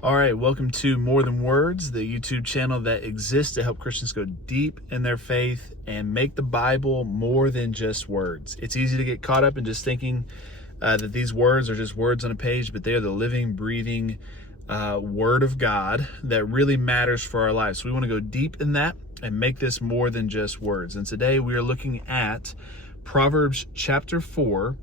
All right, welcome to More Than Words, the YouTube channel that exists to help Christians go deep in their faith and make the Bible more than just words. It's easy to get caught up in just thinking that these words are just words on a page, but they are the living, breathing Word of God that really matters for our lives. So we want to go deep in that and make this more than just words. And today we are looking at Proverbs chapter 4,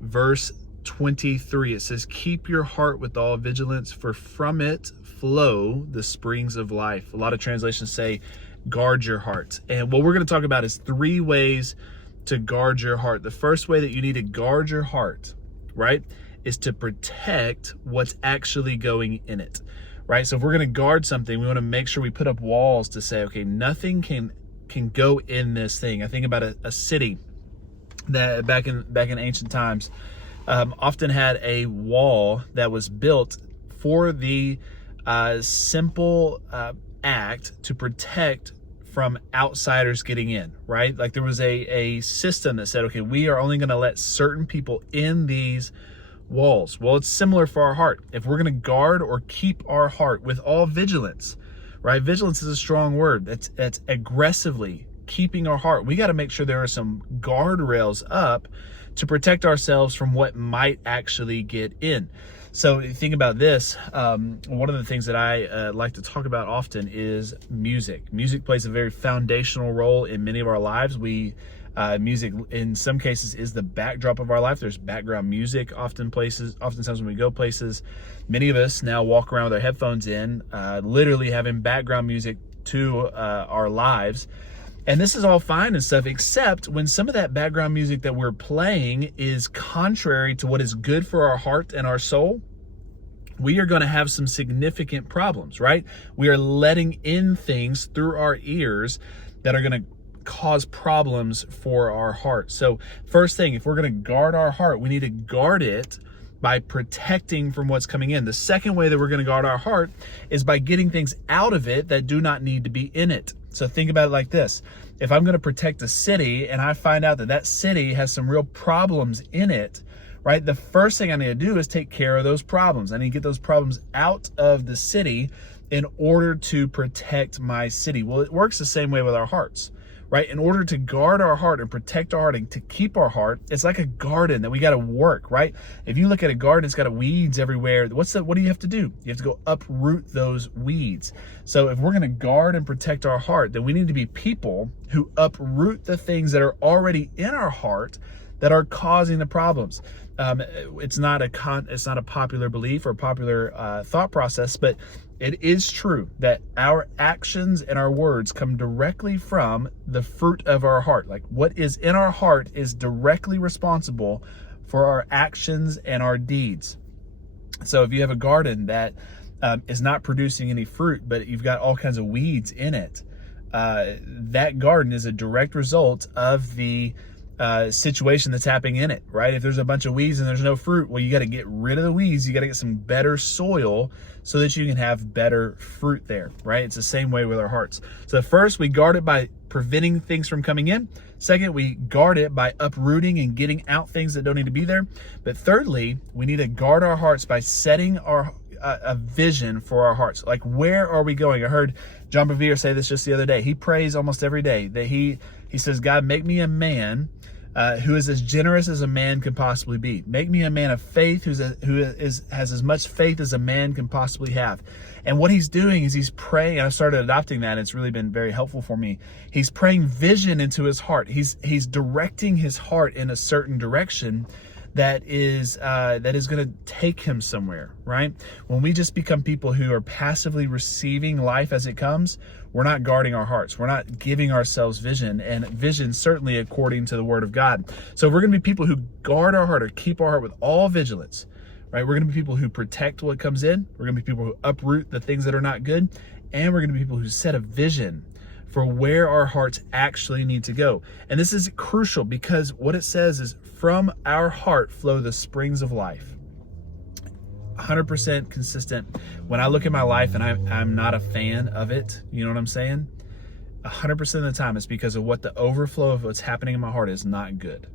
verse 23. It says, keep your heart with all vigilance, for from it flow the springs of life. A lot of translations say guard your heart. And what we're going to talk about is 3 ways to guard your heart. The first way that you need to guard your heart, right, is to protect what's actually going in it, right? So if we're going to guard something, we want to make sure we put up walls to say, okay, nothing can go in this thing. I think about a city that back in ancient times often had a wall that was built for the simple act to protect from outsiders getting in, right? Like there was a system that said, okay, we are only going to let certain people in these walls. Well, it's similar for our heart. If we're going to guard or keep our heart with all vigilance, right? Vigilance is a strong word. That's aggressively keeping our heart. We got to make sure there are some guardrails up to protect ourselves from what might actually get in. So think about this. One of the things that I like to talk about often is music. Music plays a very foundational role in many of our lives. Music in some cases is the backdrop of our life. There's background music oftentimes when we go places. Many of us now walk around with our headphones in, literally having background music to our lives. And this is all fine and stuff, except when some of that background music that we're playing is contrary to what is good for our heart and our soul, we are going to have some significant problems, right? We are letting in things through our ears that are going to cause problems for our heart. So first thing, if we're going to guard our heart, we need to guard it by protecting from what's coming in. The second way that we're going to guard our heart is by getting things out of it that do not need to be in it. So think about it like this. If I'm going to protect a city and I find out that city has some real problems in it, right? The first thing I need to do is take care of those problems. I need to get those problems out of the city in order to protect my city. Well, it works the same way with our hearts, right? In order to guard our heart and protect our heart and to keep our heart, it's like a garden that we got to work, right? If you look at a garden, it's got weeds everywhere. What do you have to do? You have to go uproot those weeds. So if we're going to guard and protect our heart, then we need to be people who uproot the things that are already in our heart that are causing the problems. It's not a popular belief or popular thought process, but it is true that our actions and our words come directly from the fruit of our heart. Like what is in our heart is directly responsible for our actions and our deeds. So if you have a garden that is not producing any fruit, but you've got all kinds of weeds in it, that garden is a direct result of the situation that's happening in it, right? If there's a bunch of weeds and there's no fruit, well, you got to get rid of the weeds. You got to get some better soil so that you can have better fruit there, right? It's the same way with our hearts. So first, we guard it by preventing things from coming in. Second, we guard it by uprooting and getting out things that don't need to be there. But thirdly, we need to guard our hearts by setting a vision for our hearts. Like, where are we going? I heard John Bevere say this just the other day. He prays almost every day that he says, God, make me a man who is as generous as a man can possibly be. Make me a man of faith who has as much faith as a man can possibly have. And what he's doing is he's praying, and I started adopting that, and it's really been very helpful for me. He's praying vision into his heart. He's directing his heart in a certain direction that is going to take him somewhere, right? When we just become people who are passively receiving life as it comes, we're not guarding our hearts. We're not giving ourselves vision, and vision certainly according to the Word of God. So if we're going to be people who guard our heart or keep our heart with all vigilance, right? We're going to be people who protect what comes in. We're going to be people who uproot the things that are not good, and we're going to be people who set a vision for where our hearts actually need to go. And this is crucial because what it says is, from our heart flow the springs of life. 100% consistent. When I look at my life and I'm not a fan of it, you know what I'm saying? 100% of the time it's because of what the overflow of what's happening in my heart is not good,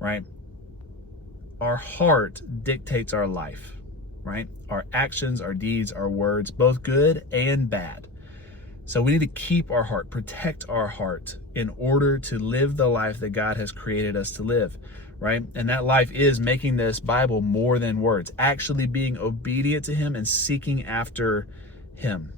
right? Our heart dictates our life, right? Our actions, our deeds, our words, both good and bad. So we need to keep our heart, protect our heart in order to live the life that God has created us to live, right? And that life is making this Bible more than words, actually being obedient to Him and seeking after Him.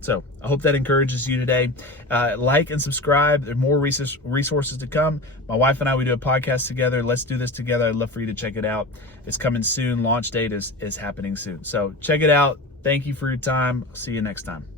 So I hope that encourages you today. Like and subscribe. There are more resources to come. My wife and I, we do a podcast together. Let's do this together. I'd love for you to check it out. It's coming soon. Launch date is happening soon. So check it out. Thank you for your time. I'll see you next time.